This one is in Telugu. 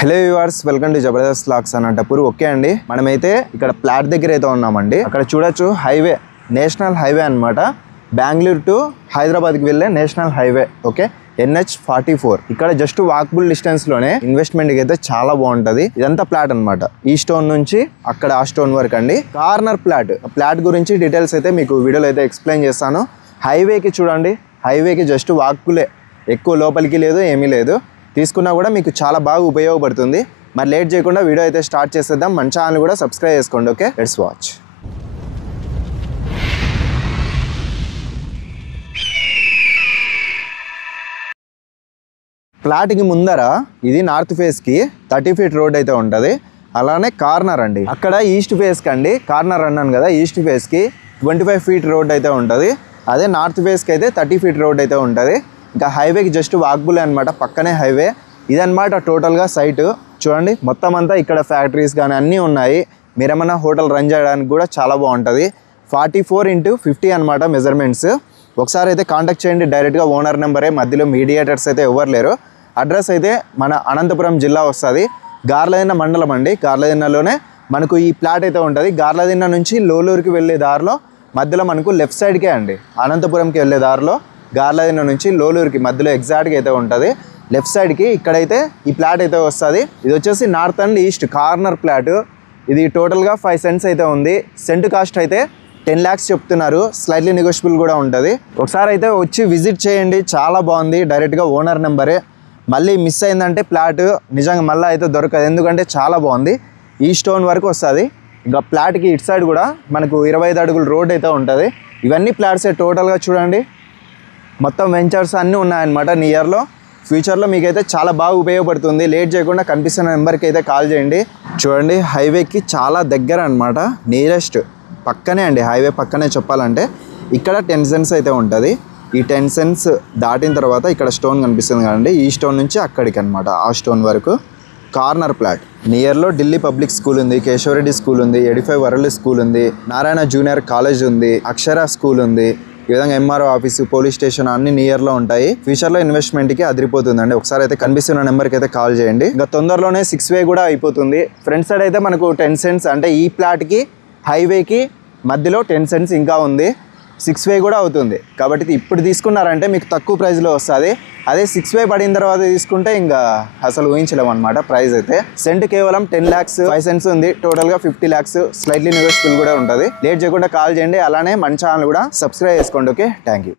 Hello viewers, welcome to Jabardasth vlogs Anantapur. Okay అండి, మనమైతే ఇక్కడ ప్లాట్ దగ్గర అయితే ఉన్నామండి. అక్కడ చూడొచ్చు హైవే, నేషనల్ హైవే అనమాట. బెంగళూరు టు హైదరాబాద్కి వెళ్ళే నేషనల్ హైవే. Okay, NH44. ఇక్కడ జస్ట్ వాకబుల్ డిస్టెన్స్ లోనే ఇన్వెస్ట్మెంట్కి అయితే చాలా బాగుంటది. ఇదంతా ప్లాట్ అనమాట. ఈ స్టోన్ నుంచి అక్కడ ఆ స్టోన్ వరకు అండి. కార్నర్ ప్లాట్ గురించి డీటెయిల్స్ అయితే మీకు వీడియోలో అయితే ఎక్స్ప్లెయిన్ చేస్తాను. హైవేకి చూడండి, హైవేకి జస్ట్ వాక్బులే, ఎక్కువ లోపలికి లేదు, ఏమీ లేదు. తీసుకున్నా కూడా మీకు చాలా బాగా ఉపయోగపడుతుంది. మరి లేట్ చేయకుండా వీడియో అయితే స్టార్ట్ చేసేద్దాం. మన ఛానల్ కూడా సబ్స్క్రైబ్ చేసుకోండి. Okay, let's watch. ఫ్లాట్కి ముందర ఇది నార్త్ ఫేస్కి 30 ఫీట్ రోడ్ అయితే ఉంటుంది. అలానే కార్నర్ అండి, అక్కడ ఈస్ట్ ఫేస్కి అండి. కార్నర్ అన్నాను కదా, ఈస్ట్ ఫేస్కి 25 ఫీట్ రోడ్ అయితే ఉంటుంది. అదే నార్త్ ఫేస్కి అయితే 30 ఫీట్ రోడ్ అయితే ఉంటుంది. ఇంకా హైవేకి జస్ట్ వాక్బుల్ అనమాట, పక్కనే హైవే. ఇదనమాట టోటల్గా సైట్. చూడండి, మొత్తం అంతా ఇక్కడ ఫ్యాక్టరీస్ కానీ అన్నీ ఉన్నాయి. మీరేమన్నా హోటల్ రన్ చేయడానికి కూడా చాలా బాగుంటుంది. 44x50 అనమాట మెజర్మెంట్స్. ఒకసారి అయితే కాంటాక్ట్ చేయండి డైరెక్ట్గా, ఓనర్ నెంబరే, మధ్యలో మీడియేటర్స్ అయితే ఎవరు లేరు. అడ్రస్ అయితే మన అనంతపురం జిల్లా వస్తుంది. గార్లదిన్న మండలం అండి. గార్లదిన్నలోనే మనకు ఈ ప్లాట్ అయితే ఉంటుంది. గార్లదిన్న నుంచి లోలూరుకి వెళ్ళే దారిలో మధ్యలో మనకు లెఫ్ట్ సైడ్కే అండి, అనంతపురంకి వెళ్ళే దారిలో గార్లదిన్న నుంచి లోలూరుకి మధ్యలో ఎగ్జాక్ట్గా అయితే ఉంటుంది. లెఫ్ట్ సైడ్కి ఇక్కడైతే ఈ ప్లాట్ అయితే వస్తుంది. ఇది వచ్చేసి north and east corner plot. ఇది టోటల్గా 5 సెంట్స్ అయితే ఉంది. సెంట్ కాస్ట్ అయితే 10 lakhs చెప్తున్నారు. స్లైట్లీ నెగోషియబుల్ కూడా ఉంటుంది. ఒకసారి అయితే వచ్చి విజిట్ చేయండి, చాలా బాగుంది. డైరెక్ట్గా ఓనర్ నెంబరే. మళ్ళీ మిస్ అయిందంటే ప్లాట్ నిజంగా మళ్ళీ అయితే దొరకదు, ఎందుకంటే చాలా బాగుంది. ఈ స్టోన్ వరకు వస్తుంది. ఇంకా ప్లాట్కి ఇటు సైడ్ కూడా మనకు 25 అడుగుల రోడ్ అయితే ఉంటుంది. ఇవన్నీ ప్లాట్సే టోటల్గా. చూడండి, మొత్తం వెంచర్స్ అన్నీ ఉన్నాయన్నమాట. నియర్లో ఫ్యూచర్లో మీకైతే చాలా బాగా ఉపయోగపడుతుంది. లేట్ చేయకుండా కనిపిస్తున్న నెంబర్కి అయితే కాల్ చేయండి. చూడండి, హైవేకి చాలా దగ్గర అనమాట, నియరెస్ట్ పక్కనే అండి. హైవే పక్కనే చెప్పాలంటే ఇక్కడ 10 సెంట్స్ అయితే ఉంటుంది. ఈ 10 సెంట్స్ దాటిన తర్వాత ఇక్కడ స్టోన్ కనిపిస్తుంది కదండి, ఈ స్టోన్ నుంచి అక్కడికి అనమాట, ఆ స్టోన్ వరకు కార్నర్ ప్లాట్. నియర్లో ఢిల్లీ పబ్లిక్ స్కూల్ ఉంది, కేశవరెడ్డి స్కూల్ ఉంది, ఎడిఫై వరల్డ్ స్కూల్ ఉంది, నారాయణ జూనియర్ కాలేజ్ ఉంది, అక్షర స్కూల్ ఉంది. ఈ విధంగా MRO ఆఫీసు, పోలీస్ స్టేషన్ అన్ని నియర్లో ఉంటాయి. ఫ్యూచర్లో ఇన్వెస్ట్మెంట్కి అదిరిపోతుందండి. ఒకసారి అయితే కనిపిస్తున్న నెంబర్కి అయితే కాల్ చేయండి. ఇంకా తొందరలోనే 6 వే కూడా అయిపోతుంది. ఫ్రంట్ సైడ్ అయితే మనకు 10 సెంట్స్, అంటే ఈ ప్లాట్కి హైవేకి మధ్యలో 10 సెంట్స్ ఇంకా ఉంది. 6 వే కూడా అవుతుంది. కాబట్టి ఇప్పుడు తీసుకున్నారంటే మీకు తక్కువ ప్రైస్లో వస్తుంది. అదే 6 వే పడిన తర్వాత తీసుకుంటే ఇంకా అసలు ఊహించలేము అనమాట ప్రైస్ అయితే. సెంట్ కేవలం 10 lakhs, 5 సెంట్స్ ఉంది. టోటల్గా 50 lakhs. స్లైట్లీ నెగోషియబుల్ కూడా ఉంటుంది. లేట్ చేయకుండా కాల్ చేయండి. అలానే మన ఛానల్ కూడా సబ్స్క్రైబ్ చేసుకోండి. Okay, thank you.